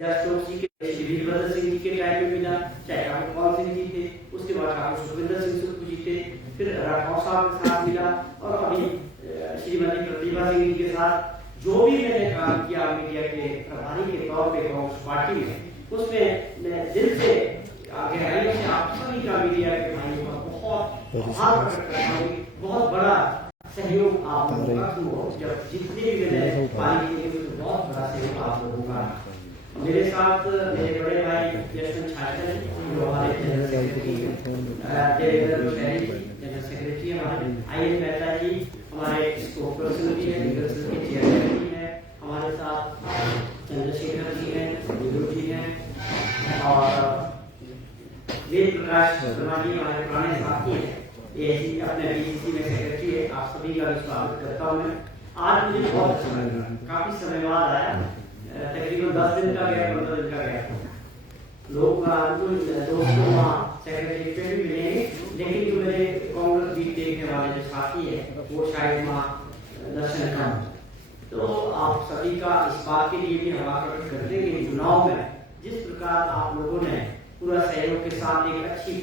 जी के वीरभद्र सिंह जी के टाइम में मिला, चाहे ठाकुर कौन सिंह जी थे, उसके बाद ठाकुर सुखविंदर सिंह सुक्खू जी थे, फिर राठौर साहब के साथ मिला, और अभी श्रीमती प्रतिभा सिंह जी के साथ जो भी मैंने काम किया मीडिया के प्रभारी के तौर पे कांग्रेस पार्टी में, उसमें मैं दिल से गहराई से आप सभी का मीडिया के भाइयों का बहुत आभार प्रकट करता हूँ। बहुत बड़ा सहयोग आप लोगों का, जब जितने भी मैंने पारी की तो बहुत बड़ा सहयोग आप लोगों का। मेरे साथ मेरे बड़े भाई यशवंत छात्र जो हमारे जनरल सेक्रेटरी हमारे आई मेहता जी, हमारे इसको पर्सनल भी है, लीगल सेल के चेयरमैन भी है, हमारे साथ चंद्रशेखर जी हैं, विदुर जी हैं, और वेद प्रकाश शर्मा जी हमारे पुराने साथी हैं, ये अपने बीसीसी में सेक्रेटरी है। आप सभी का स्वागत करता हूँ मैं। आज मुझे बहुत अच्छा लगा, काफी समय बाद आया, तकरीबन 10 दिन का गया, 15 दिन का गया। लोग दोस्तों वहाँ सेक्रेटरी पे भी मिलेंगे, लेकिन जो मेरे कांग्रेस बीट देखने वाले जो साथी है वो शायद वहाँ दर्शन कम। तो आप सभी का इस बात के लिए भी हम आकर्षित करते हैं कि चुनाव में जिस प्रकार आप लोगों ने पूरा सहयोग के साथ एक अच्छी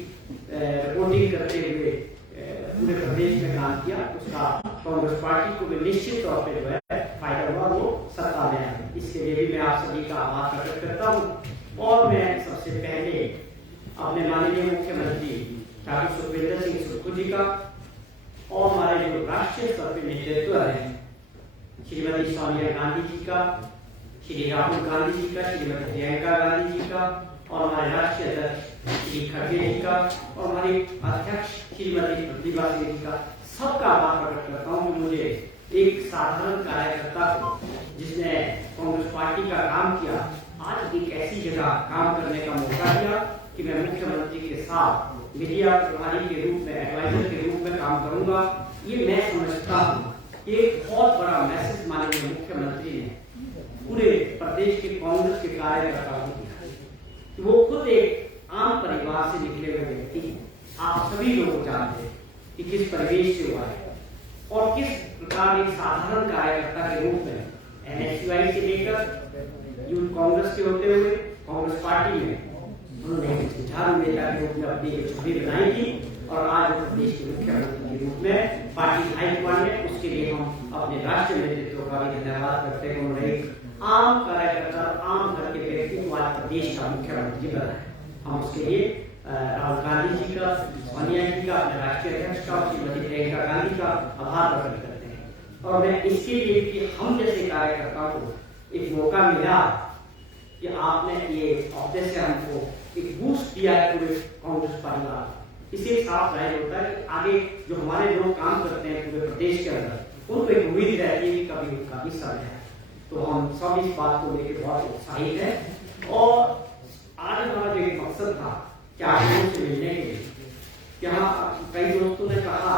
रिपोर्टिंग करते हुए पूरे प्रदेश में काम किया, उसका कांग्रेस पार्टी को भी निश्चित तौर पे जो है फायदा हुआ, वो सत्ता में है। इसके लिए भी मैं आप सभी का आभार प्रकट करता हूँ। और मैं सबसे पहले अपने माननीय मुख्यमंत्री ठाकुर सुखविंदर सिंह सुक्खू जी का और हमारे जो राष्ट्रीय स्तर पर नेतृत्व है श्रीमती सोनिया गांधी जी का, श्री राहुल गांधी जी का, श्रीमती प्रियंका गांधी जी का, और हमारे राष्ट्रीय अध्यक्ष श्री खड़गे जी का, और हमारी अध्यक्ष श्रीमती प्रतिभा सिंह जी का, सबका आभार प्रकट करता हूँ कि मुझे एक साधारण कार्यकर्ता को जिसने कांग्रेस पार्टी का काम किया, आज एक ऐसी जगह काम करने का मौका दिया कि मैं मुख्यमंत्री के साथ मीडिया प्रभारी के रूप में, एडवाइजर के रूप में काम करूंगा। ये मैं समझता हूँ एक बहुत बड़ा मैसेज माननीय मुख्यमंत्री ने पूरे प्रदेश के कांग्रेस के कार्यकर्ताओं को दिया। वो खुद एक आम परिवार से निकले हुए व्यक्ति हैं, आप सभी लोग जानते हैं कि किस परिवेश से हुआ है और किस प्रकार एक साधारण कार्यकर्ता के रूप में NSUI से लेकर यूथ कांग्रेस के होते हुए कांग्रेस पार्टी में उन्होंने झाड़ू नेता के रूप में अपनी छवि बनाई थी, और आज प्रदेश के मुख्यमंत्री के रूप में पार्टी हाईकमांड है, उसके लिए हम अपने राष्ट्रीय नेतृत्व का भी धन्यवाद करते हैं। उन्होंने एक आम कार्यकर्ता, आम घर के व्यक्ति को आज प्रदेश का मुख्यमंत्री बनाया। हम उसके लिए राहुल गांधी जी का, सोनिया जी का, अपने राष्ट्रीय अध्यक्ष का, श्रीमती प्रियंका गांधी का आभार प्रकट करते हैं। और मैं इसके लिए कि हम जैसे कार्यकर्ता को एक मौका मिला कि आपने ये ऑफिस से हमको एक बूस्ट दिया है पूरे कांग्रेस परिवार, इससे साफ जाहिर होता है कि आगे जो हमारे लोग काम करते हैं पूरे प्रदेश के अंदर, उनको एक उम्मीद रहती है कि कभी उनका भी समय है। तो हम सब इस बात को लेकर बहुत उत्साहित हैं। और आज हमारा जो एक मकसद था कि आप लोगों से मिलने के लिए, यहाँ कई दोस्तों ने कहा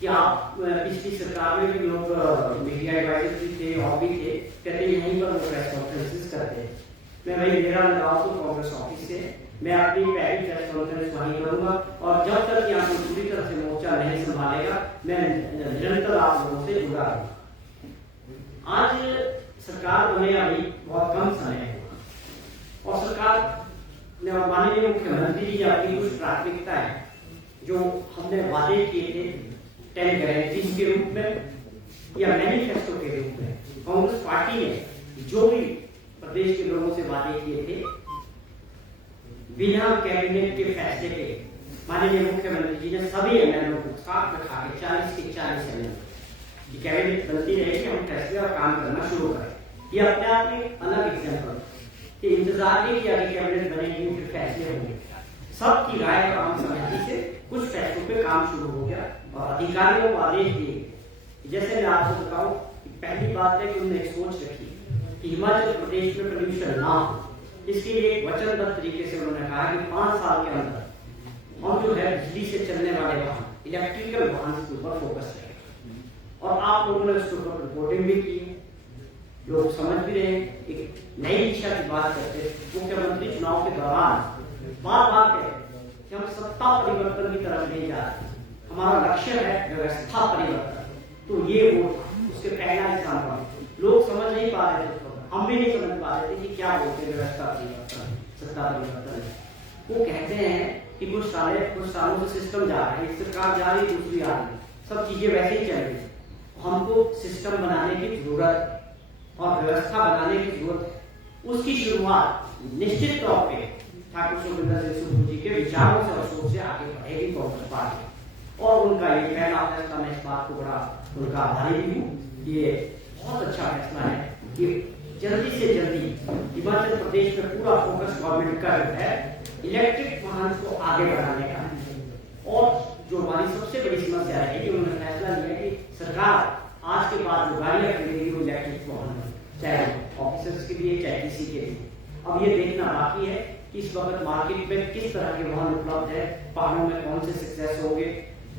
कि आप पिछली सरकार में भी लोग मीडिया एडवाइजर भी थे और भी थे, कहते यहीं पर वो प्रेस कॉन्फ्रेंसेस करते हैं। मैं भाई मेरा लगाव तो कांग्रेस ऑफिस से, मैं अपनी पहली प्रेस कॉन्फ्रेंस वहीं करूंगा, और जब तक यहाँ को पूरी तरह से मोर्चा नहीं संभालेगा मैं निरंतर आप लोगों से जुड़ा रहूंगा। आज सरकार बने अभी बहुत कम समय है, और सरकार ने माननीय मुख्यमंत्री जी अपनी कुछ प्राथमिकताएं जो हमने वादे किए थे 10 गारंटीज के रूप में या मैनिफेस्टो के रूप में, कांग्रेस पार्टी ने जो भी प्रदेश के लोगों से वादे किए थे बिना कैबिनेट के फैसले के माननीय मुख्यमंत्री जी ने सभी एमएलओ को साथ में खा के 40 के 40 एमएलओ की कैबिनेट बनती रहेगी, हम फैसले और काम करना शुरू करें। ये अपने आप में अलग एग्जाम्पल कि इंतजार नहीं किया कि कैबिनेट बनेगी फिर फैसले होंगे, सबकी राय और हम सहमति से कुछ फैसलों पे काम शुरू हो गया और अधिकारियों को आदेश दिए। जैसे मैं आपको बताऊं, पहली बात है कि उन्होंने एक सोच रखी कि हिमाचल प्रदेश में प्रदूषण ना हो, इसके लिए एक वचनबद्ध तरीके से उन्होंने कहा कि 5 साल के अंदर हम जो है बिजली से चलने वाले वाहन, इलेक्ट्रिकल वाहन के ऊपर फोकस करें। और आप लोगों ने उसके ऊपर रिपोर्टिंग भी की, लोग समझ भी रहे, एक नई दिशा की बात करते। मुख्यमंत्री चुनाव के दौरान बार बार कहे कि हम सत्ता परिवर्तन की तरफ नहीं जा रहे, हमारा लक्ष्य है व्यवस्था परिवर्तन। तो ये वो उसके पहला स्थान पर लोग समझ नहीं पा रहे थे। हम भी नहीं समझ पा रहे थे कि क्या बोलते हैं व्यवस्था परिवर्तन, सत्ता परिवर्तन। वो कहते हैं कि कुछ सालों से सिस्टम जा रहा है, एक सरकार जा रही दूसरी आ रही, सब चीजें वैसे ही चल रही है। हमको सिस्टम बनाने की जरूरत और व्यवस्था बनाने की जरूरत है। उसकी शुरुआत निश्चित तौर पे ठाकुर सुखविंदर सिंह सुक्खू जी के विचारों से और सोच से आगे बढ़ेगी कांग्रेस पार्टी। और उनका ये पहला फैसला, मैं इस बात को बड़ा उनका आभारी भी हूँ। ये बहुत अच्छा फैसला है कि जल्दी से जल्दी हिमाचल प्रदेश में पूरा फोकस गवर्नमेंट का जो है इलेक्ट्रिक वाहन को आगे बढ़ाने का है। और जो हमारी सबसे बड़ी समस्या है कि उन्होंने फैसला लिया कि सरकार आज के बाद जो गाड़ियां खरीदेगी वो इलेक्ट्रिक वाहन, चाहे ऑफिसर्स के लिए चाहे किसी के लिए। अब ये देखना बाकी है कि इस वक्त मार्केट में किस तरह के वाहन उपलब्ध है, पहाड़ों में कौन से सक्सेस होंगे,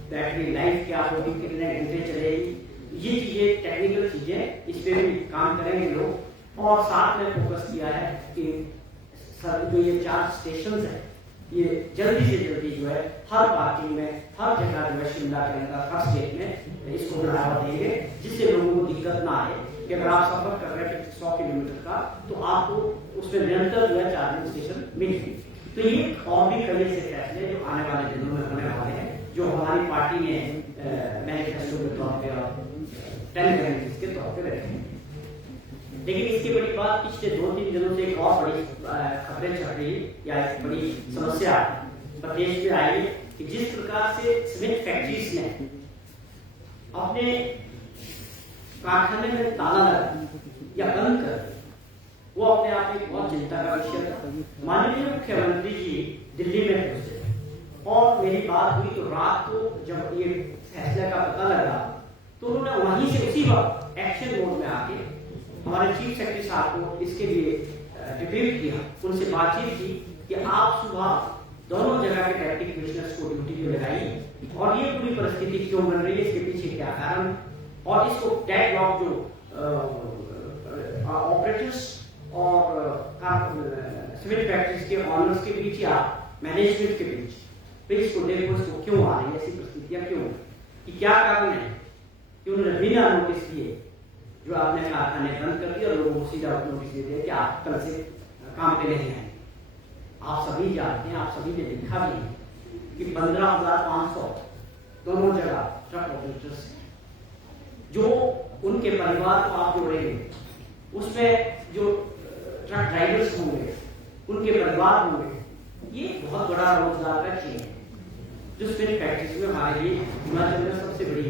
बैटरी लाइफ क्या होगी, कितने घंटे चलेगी, ये चीजें टेक्निकल चीजें, इस पे भी काम करेंगे लोग। और साथ में फोकस किया है कि जो ये चार्ज स्टेशन है ये जल्दी से जल्दी जो है हर पार्किंग में, हर जगह जो है शिमला के अंदर, हर स्टेट में इसको बढ़ावा देंगे, जिससे लोगों को दिक्कत ना आए कि अगर आप सफर कर रहे हैं 100 किलोमीटर का तो आपको उसमें निरंतर जो है चार्जिंग स्टेशन मिलेगी। तो ये और भी कई ऐसे फैसले जो आने वाले दिनों में होने वाले हैं, जो हमारी पार्टी ने मैनिफेस्टो के तौर पर और 10 गारंटीज के तौर पर रखे हैं। लेकिन इसकी बड़ी बात पिछले 2-3 दिनों से एक और बड़ी खबरें छप रही या एक बड़ी समस्या प्रदेश में आई कि जिस प्रकार से सीमेंट फैक्ट्रीज ने अपने कारखाने में ताला लगा या बंद कर, वो अपने आप में बहुत चिंता का विषय था। माननीय मुख्यमंत्री जी दिल्ली में पहुंचे और मेरी बात हुई तो रात को जब ये फैसले का पता लगा तो उन्होंने वहीं से उसी वक्त एक्शन मोड में आके हमारे चीफ सेक्रेटरी साहब को इसके लिए डिब्रीफ किया, उनसे बातचीत की कि आप सुबह दोनों जगह के डिप्टी कमिश्नर्स को ड्यूटी पे लगाइए और ये पूरी परिस्थिति क्यों बन रही है, इसके पीछे क्या कारण, और इसको डेडलॉक जो ऑपरेटर्स और सीमेंट फैक्ट्रीज के ऑनर्स के बीच या मैनेजमेंट के बीच इसको देखो, इसको क्यों आ रही है ऐसी परिस्थितियां, क्यों, कि क्या कारण है कि उन्होंने बिना नोटिस दिए जो आपने कारखाने बंद कर दिया और लोगों को सीधा नोटिस दे दिया कि आप कल से काम पे नहीं आए। आप सभी जानते हैं, आप सभी ने लिखा भी है कि 15,500 दोनों जगह ट्रक ऑपरेटर्स जो उनके परिवार को आप जोड़ेंगे, उसमें जो ट्रक ड्राइवर्स होंगे उनके परिवार होंगे, ये बहुत बड़ा रोजगार का चेन है जो सीमेंट फैक्ट्रीज में हमारे लिए हिमाचल में सबसे बड़ी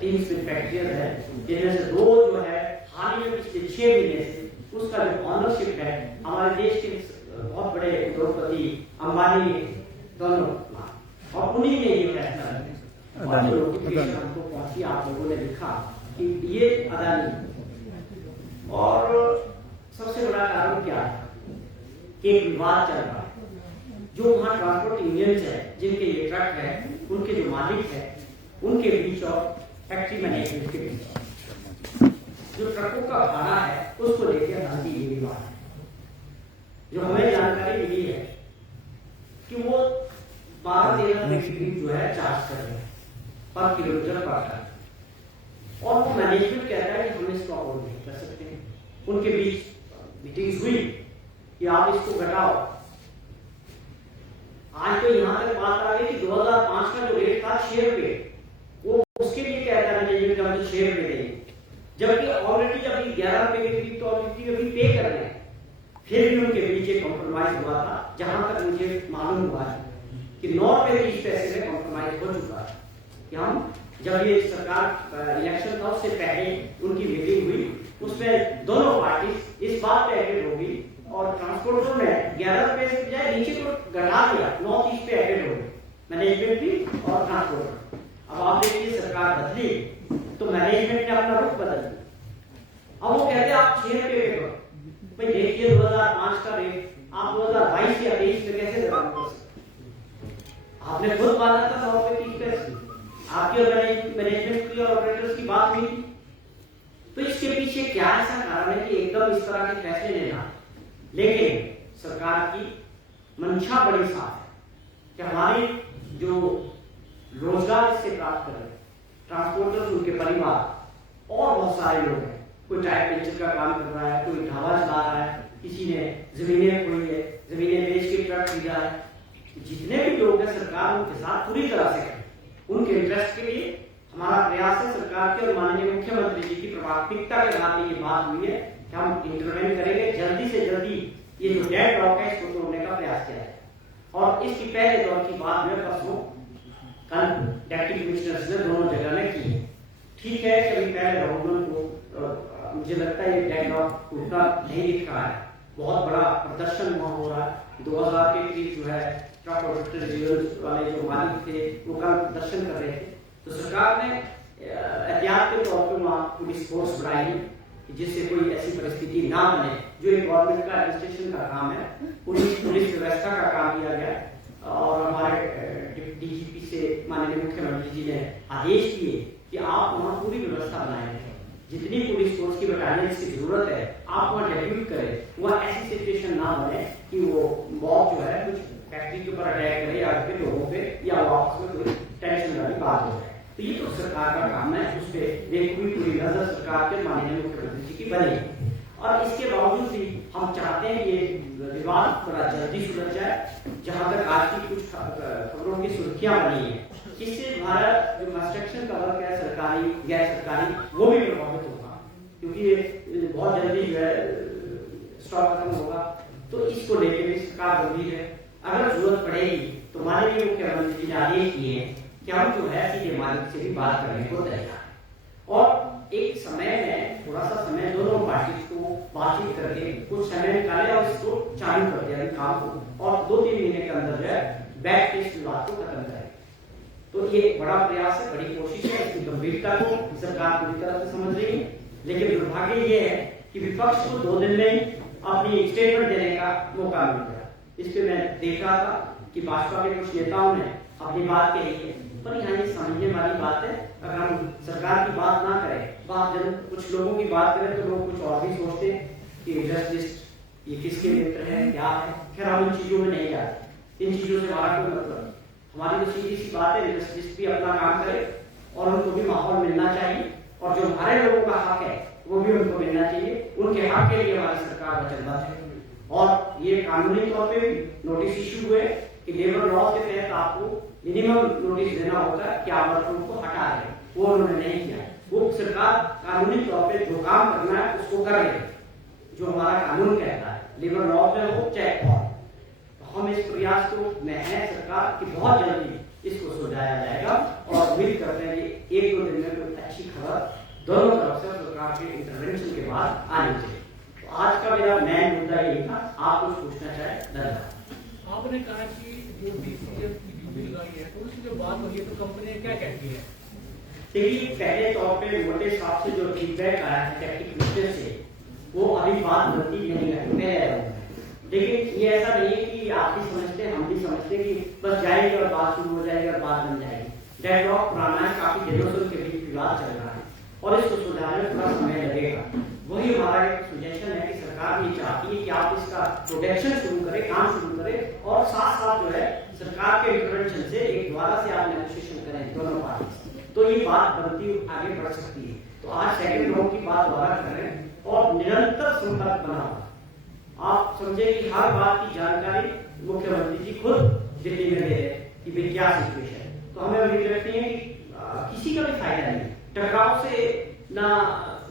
3 सीमेंट फैक्ट्रियां है, जिनमें से 2 जो है हाल ही में पिछले 6 महीने से उसका जो ऑनरशिप है हमारे देश के बहुत बड़े उद्योगपति अंबानी दोनों, और उन्हीं ने ये फैसला लिया। और जो नोटिफिकेशन हमको पहुंची, आप लोगों ने लिखा कि ये अदानी, और सबसे बड़ा कारण क्या है कि एक विवाद चल रहा है। जो वहां ट्रांसपोर्ट यूनियंस है, जिनके ये ट्रक है, उनके जो मालिक है, उनके बीच और फैक्ट्री मैनेजमेंट के बीच जो ट्रकों का भाड़ा है उसको लेकर हल्की ये विवाद है। जो हमें जानकारी मिली है कि वो 12-13 रुपये जो है चार्ज कर रहे हैं पर किलोमीटर पर टन, और वो मैनेजमेंट कहता है कि हम इसको अफोर्ड नहीं कर सकते। उनके बीच मीटिंग्स हुई कि आप इसको घटाओ। आज तो यहां तक बात आ गई कि 2005 का जो रेट था 6 रुपये, वो उसके लिए कहता है मैनेजमेंट का तो 6 रुपये देंगे, जबकि ऑलरेडी अभी 11 रुपये के करीब तो ऑलरेडी अभी पे कर रहे हैं। फिर भी उनके बीच एक कॉम्प्रोमाइज हुआ था, जहां तक मुझे मालूम हुआ है कि 9 रुपये 20 पैसे में कॉम्प्रोमाइज हो चुका है। कि हम जब ये सरकार इलेक्शन था उससे पहले उनकी मीटिंग हुई, उसमें दोनों पार्टी इस बात पे एग्री होगी और ट्रांसपोर्टर ने 11 रुपए से बजाय नीचे को घटा दिया, 9.30 पे एग्री हो गए मैनेजमेंट भी और ट्रांसपोर्टर। अब आप देखिए सरकार बदली तो मैनेजमेंट ने अपना रुख बदल दिया। अब वो कहते हैं आप 6 रुपये पे करो। भाई देखिए 2005 का रेट आप 2022 या 23 में कैसे लागू कर सकते? आपने खुद माना था 9 रुपये 30 पैसे, आपकी और मैनेजमेंट की और ऑपरेटर्स की बात हुई। तो इसके पीछे क्या ऐसा कारण है कि एकदम इस तरह के फैसले लेना? लेकिन सरकार की मंशा बड़ी साफ है कि हमारी जो रोजगार इससे प्राप्त कर रहे हैं ट्रांसपोर्टर्स, उनके परिवार और बहुत सारे लोग हैं, कोई टायर पंचर का काम कर रहा है, कोई ढाबा चला रहा है, किसी ने जमीनें खोई है, जमीनें बेच के ट्रक खरीदा है। जितने भी लोग हैं सरकार उनके साथ पूरी तरह से है। उनके इंटरेस्ट के लिए हमारा प्रयास है। सरकार के और माननीय मुख्यमंत्री जी की प्राथमिकता के साथ ये बात हुई है कि हम इंटरवेन करेंगे, जल्दी से जल्दी ये जो डेडलॉक है इसको तोड़ने का प्रयास किया है। और इसकी पहले दौर की बात में परसों कल डिप्टी कमिश्नर्स ने दोनों जगह में की। ठीक है, कभी पहले राहुल को मुझे लगता है ये डेडलॉक टूटना नहीं दिख रहा है। बहुत बड़ा प्रदर्शन वहां हो रहा है। 2000 के करीब जो है ट्रक और ट्रैक्टर वाले जो मालिक थे वो कल प्रदर्शन कर रहे थे। तो सरकार ने एहतियात के तौर पर वहां पुलिस फोर्स बढ़ाई जिससे कोई ऐसी परिस्थिति ना बने। जो एक गवर्नमेंट का एडमिनिस्ट्रेशन का काम है, पुलिस व्यवस्था का काम किया गया। और हमारे डीजीपी से माननीय मुख्यमंत्री जी ने आदेश दिए कि आप वहाँ पूरी व्यवस्था बनाए रखें। जितनी पुलिस फोर्स की बटालियन की जरूरत है आप वहाँ डेप्यूट करें। वह ऐसी सिचुएशन ना बने कि वो मॉब जो है कुछ फैक्ट्री के ऊपर अटैक करे या फिर लोगों पे या वो आपस में कोई टेंशन वाली बात हो जाए। तो ये तो सरकार का काम है, उस पर पूरी नजर सरकार के माननीय मुख्यमंत्री जी की बनी। और इसके बावजूद भी हम चाहते हैं ये विवाद थोड़ा जल्दी सुलझ जाए। जहां तक आज की कुछ खबरों की सुर्खियां बनी है, इससे हमारा जो कंस्ट्रक्शन का वर्क है सरकारी गैर सरकारी वो भी प्रभावित होगा, क्योंकि ये बहुत जल्दी जो है स्टॉक खत्म होगा। तो इसको लेकर भी सरकार गंभीर है। अगर जरूरत पड़ेगी तो माननीय मुख्यमंत्री जी ने आदेश दिए कि हम जो है सीधे मालिक से भी बात करने को तैयार। और एक समय में थोड़ा सा समय दोनों पार्टी को बातचीत करके कुछ समय निकाले और इसको चालू कर दिया काम को, और 2-3 महीने के अंदर जो है बैक टेस्ट विवाद को खत्म करें। तो ये बड़ा प्रयास है, बड़ी कोशिश है। इसकी गंभीरता को सरकार पूरी तरह से समझ रही है। लेकिन दुर्भाग्य ये है कि विपक्ष को 2 दिन में ही अपनी स्टेटमेंट देने का मौका मिल गया। इस पे मैं देख रहा था कि भाजपा के कुछ नेताओं ने अपनी बात कही है, पर यहाँ ये समझने वाली बात है। अगर हम सरकार की बात ना करें, बात जब कुछ लोगों की बात करें तो लोग कुछ और भी सोचते हैं कि जस्टिस ये किसके मित्र है, क्या है। खैर हम इन चीजों में नहीं जाते, इन चीजों से हमारा कोई मतलब। हमारी तो सीधी सी बात है, जस्टिस भी अपना काम करे और उनको भी माहौल मिलना चाहिए, और जो हमारे लोगों का हक है वो भी उनको मिलना चाहिए। उनके हक के लिए हमारी सरकार वचनबद्ध है। और ये कानूनी तौर पे नोटिस इशू हुए कि लेबर लॉ के तहत आपको मिनिमम नोटिस देना होता है कि आप वर्करों को हटा दें, वो उन्होंने नहीं किया। वो सरकार कानूनी तौर पे जो काम करना है उसको कर रही है, जो हमारा कानून कहता है, लेबर लॉ में हो चाहे और। तो हम इस प्रयास को में है सरकार की बहुत जल्दी इसको सुलझाया जाएगा, और उम्मीद करते हैं कि 1-2 दिन में कोई अच्छी खबर दोनों तरफ से सरकार के इंटरवेंशन के बाद आनी चाहिए। तो आज का मेरा मेन मुद्दा यही था। आप कुछ पूछना चाहे? धन्यवाद। आपने कहा कि जो बीसीएफ की ड्यूटी लगाई है तो उसकी जो बात हो रही है तो कंपनी क्या कहती है? देखिए, पहले तौर पे मोटे हिसाब से जो फीडबैक आया है टेक्निकल मिनिस्टर से, वो अभी बात बनती नहीं है। लेकिन ये ऐसा नहीं है कि आप भी समझते हम भी समझते कि बस जाएगी और बात शुरू हो जाएगी और बात बन जाएगी। डेडलॉक पुराना है, काफी दिनों से उनके बीच विवाद चल रहा है और इसको सुलझाने में थोड़ा समय लगेगा। वही हमारा एक सुजेशन है कि सरकार ये चाहती है कि आप इसका प्रोटेक्शन शुरू करें, काम शुरू करें, और साथ साथ जो है सरकार के इंटरवेंशन से एक द्वारा से आप नेगोशिएशन करें दोनों पार्टी, तो ये बात बनती आगे बढ़ सकती है। तो आज सेकंड राउंड की बात दोबारा करें और निरंतर संपर्क बना। आप समझे कि हर बात की जानकारी मुख्यमंत्री जी खुद दिल्ली में दे रहे कि भाई क्या सिचुएशन है। तो हमें उम्मीद रखनी है कि किसी का भी फायदा नहीं, टकराव से ना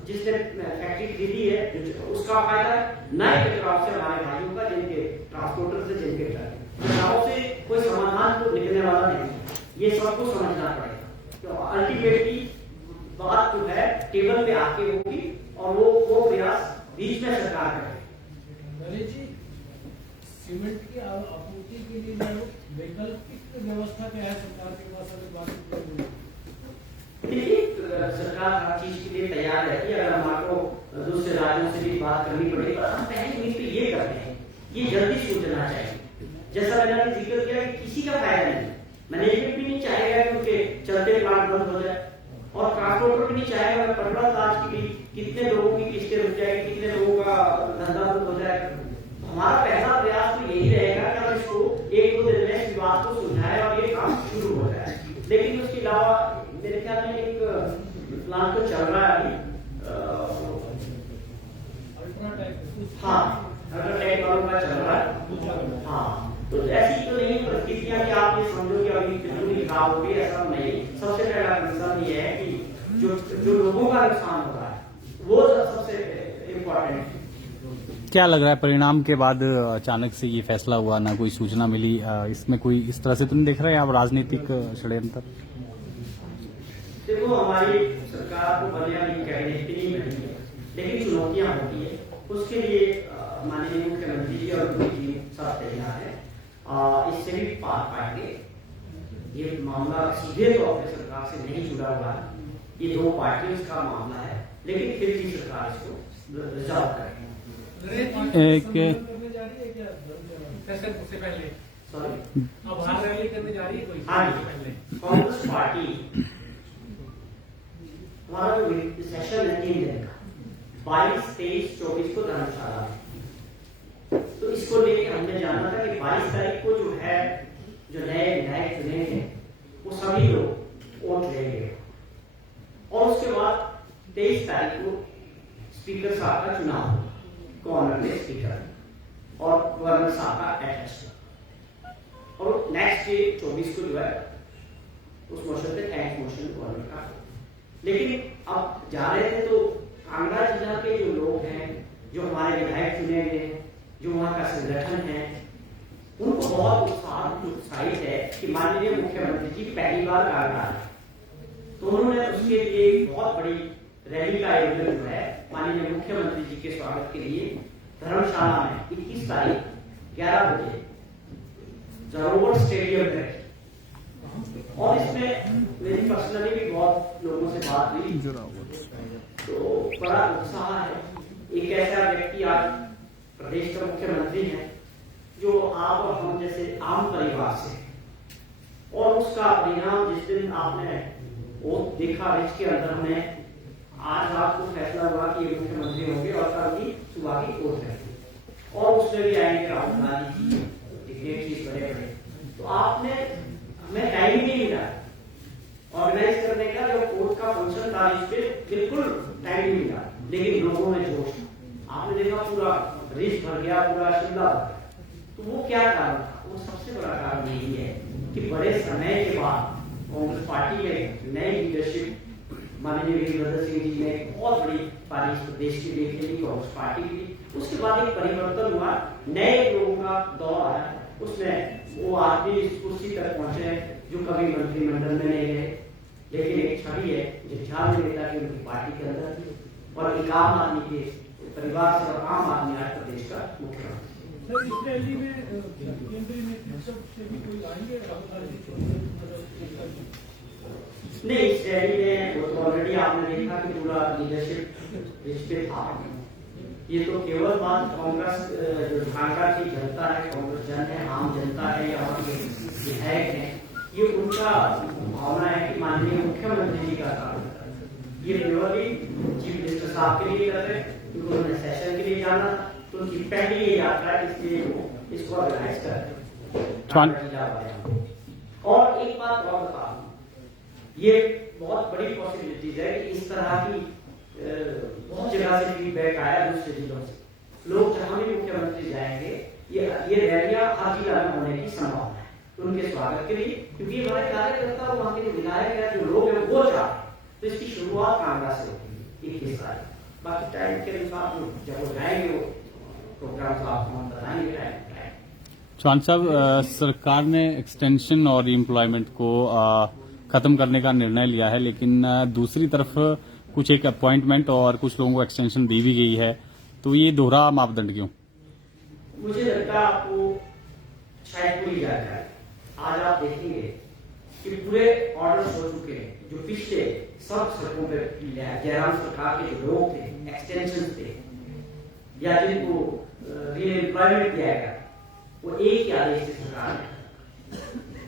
जिसने फैक्ट्री खरीदी है उसका फायदा है, ना ही टकराव से हमारे भाइयों का जिनके ट्रांसपोर्टर से जिनके टकराव से कोई समाधान तो निकलने वाला नहीं। ये सबको समझना पड़ेगा। तो अल्टीमेटली बात जो है टेबल पे आके होगी और वो प्रयास बीच में सरकार करेगी। जी, सीमेंट की आपूर्ति के लिए वैकल्पिक व्यवस्था क्या है सरकार के पास? सरकार हर चीज के लिए तैयार रहती है। अगर हमारे दूसरे राज्यों से भी बात करनी पड़ेगी, हम पहले मीट पे ये करते हैं, ये जल्दी सूझना चाहिए। जैसा मैंने जिक्र किया कि किसी का फायदा नहीं, मैनेजमेंट भी नहीं चाहेगा कि उनके चलते प्लांट बंद हो जाए, और ट्रांसपोर्टर भी नहीं चाहेगा अगर 15 आज के लिए कितने लोगों की किस्तें रुक जाएगी, कितने लोगों का धंधा बंद हो जाएगा। हमारा पहला प्रयास तो यही रहेगा कि हम इसको 1-2 दिन में विवाद को सुलझाए और ये काम शुरू हो जाए। लेकिन उसके अलावा मेरे ख्याल में एक प्लान तो चल रहा है अभी हाँ, तो ऐसी तो नहीं परिस्थितियां कि आप ये समझो कि अभी बिल्कुल खराब हो गई, ऐसा नहीं। सबसे पहला कंसर्न ये है कि जो लोगों का नुकसान हो रहा है वो सबसे इम्पोर्टेंट है। क्या लग रहा है परिणाम के बाद अचानक से ये फैसला हुआ, ना कोई सूचना मिली, इसमें कोई इस तरह से तो नहीं देख रहे हैं आप राजनीतिक षड्यंत्र? देखो, हमारी सरकार को बदलिया नहीं कहने इतनी नहीं है, लेकिन चुनौतियां होती है, उसके लिए माननीय मुख्यमंत्री जी और उनकी टीम सब तैयार है। इससे भी पार पाएंगे। ये मामला सीधे तौर पर सरकार से नहीं जुड़ा हुआ है, ये दो पार्टियों का मामला है, लेकिन फिर भी सरकार इसको रिजॉल्व करेगी। उससे पहले सॉरी, अब बाहर रैली करने जा रही है कोई? हाँ जी, कांग्रेस पार्टी हमारा जो सेशन है 3 दिन का, 22, 23, 24 को धर्मशाला में, तो इसको लेके हमने जाना था कि 22 तारीख को जो है, जो नए विधायक चुने हैं वो सभी लोग वोट लेंगे, और उसके बाद 23 तारीख को स्पीकर साहब का चुनाव होगा, गवर्नर स्पीकर और गवर्नर साहब का एडजस्ट, और नेक्स्ट डे 24 को जो है उस मोशन पे थैंक्स मोशन गवर्नर का। लेकिन अब जा रहे थे तो कांगड़ा जिला के जो लोग हैं, जो हमारे विधायक चुने गए हैं, जो वहाँ का संगठन है, उनको बहुत उत्साहित है कि माननीय मुख्यमंत्री जी पहली बार कांगड़ा आए, तो उन्होंने उसके लिए बहुत बड़ी रैली का आयोजन जो है माननीय मुख्यमंत्री जी के स्वागत के लिए धर्मशाला में 21 तारीख 11 बजे जरोवर स्टेडियम में, और इसमें मेरी पर्सनली भी बहुत लोगों से बात हुई, तो बड़ा उत्साह है। एक ऐसा व्यक्ति आज प्रदेश का मुख्यमंत्री है जो आप और हम जैसे आम परिवार से, और उसका परिणाम जिस दिन आपने वो देखा, रिच के अंदर हमें आज रात को फैसला हुआ कि ये मुख्यमंत्री होंगे और कल की सुबह की कोर्ट है, और उसमें भी आएंगे राहुल गांधी जी, डिग्नेटरीज बड़े बड़े, तो आपने हमें टाइम ही नहीं मिला ऑर्गेनाइज करने का, जो कोर्ट का फंक्शन था इस पे बिल्कुल टाइम नहीं मिला, लेकिन लोगों में जोश, आपने देखा पूरा रिच भर गया, पूरा शिमला भर गया। तो वो क्या कारण था? वो सबसे बड़ा कारण यही है कि बड़े समय के बाद कांग्रेस पार्टी में नई लीडरशिप, माननीय वीरभद्र सिंह जी ने बहुत बड़ी तारीफ प्रदेश के लिए खेली, कांग्रेस पार्टी की, उसके बाद एक परिवर्तन हुआ, नए लोगों का दौर आया, उसमें वो आदमी इस कुर्सी तक पहुंचे जो कभी मंत्रिमंडल में नहीं रहे, लेकिन एक छवि है जो ध्यान नेता की उनकी पार्टी के अंदर थी, और एक आम आदमी के परिवार से, और आम आदमी आज प्रदेश का मुख्यमंत्री। सर, इस रैली में केंद्रीय नेतृत्व से भी कोई आएंगे? नहीं, इस रैली में वो तो ऑलरेडी आपने देखा कि पूरा लीडरशिप इस पे था। ये तो केवल बात कांग्रेस जो ढाका की जनता है, कांग्रेस जन है, आम जनता है, यहाँ के विधायक है, ये उनका भावना है कि माननीय मुख्यमंत्री जी का काम, ये प्योरली चीफ मिनिस्टर साहब के लिए कर रहे हैं, क्योंकि उन्होंने सेशन के लिए जाना था, तो उनकी पहली ये यात्रा, इसलिए वो इसको ऑर्गेनाइज कर रहे हैं। और एक बात और बता दूं, ये बहुत बड़ी पॉसिबिलिटीज है कि इस तरह की बहुत जगह से फीडबैक आया दूसरे जिलों से, लोग जहां भी मुख्यमंत्री जाएंगे ये रैलियां हर जिला में होने की संभावना है, तो उनके स्वागत के लिए, क्योंकि हमारे कार्यकर्ता और वहां के जो विधायक है, जो लोग हैं, वो चाहते हैं, तो इसकी शुरुआत कांगड़ा से होगी 21 तारीख। बाकी टाइम के अनुसार जब वो जाएंगे वो प्रोग्राम तो आपको हम बताएंगे टाइम। चौहान साहब, सरकार ने एक्सटेंशन और एम्प्लॉयमेंट को खत्म करने का निर्णय लिया है, लेकिन दूसरी तरफ कुछ एक अपॉइंटमेंट और कुछ लोगों को एक्सटेंशन दी भी गई है, तो ये दोहरा मापदंड क्यों? मुझे लगता है आपको शायद पूरी जानकारी, आज आप देखेंगे कि पूरे ऑर्डर्स हो चुके हैं, जो पिछले सब सड़कों पे जयराम सरकार के जो लोग थे, एक्सटेंशन थे या जिनको रीएम्प्लॉयमेंट दिया गया, वो एक ही आदेश से सरकार ने,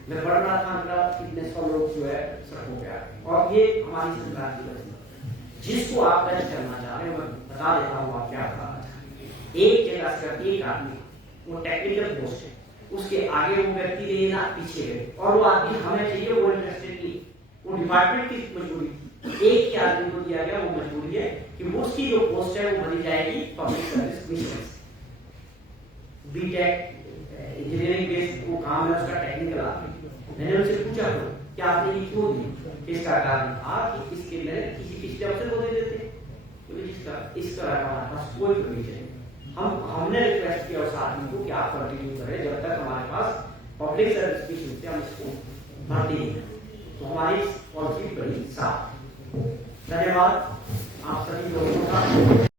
मैं पढ़ रहा था, कितने 100 लोग जो है सड़कों पे आ गए, और ये हमारी सरकार की वजह से। जिसको आप टच करना चाह रहे हो, मैं बता देता हूँ आप क्या बता रहे हैं। एक जगह से एक आदमी, वो टेक्निकल पोस्ट है, उसके आगे वो व्यक्ति देना पीछे गए, और वो आदमी हमें चाहिए, वो इंटरेस्टेड की, वो डिपार्टमेंट की मजबूरी, एक ही आदमी को दिया गया, वो मजबूरी है कि उसकी जो पोस्ट है वो भरी जाएगी public service mission, BTech engineering based वो काम है उसका टेक्निकल आदमी, मैंने उनसे पूछा कि आपने ये क्यों दी, इसका कारण था कि इसके लिए किसी पिछले अवसर को दे देते, क्योंकि इस तरह का हमारे पास कोई प्रोविजन नहीं। हमने रिक्वेस्ट किया उस आदमी को कि आप कंटिन्यू करें जब तक हमारे पास पब्लिक सर्विस की शुल्क हम इसको भरती नहीं। तो हमारी पॉलिसी बड़ी साफ। धन्यवाद आप सभी लोगों का।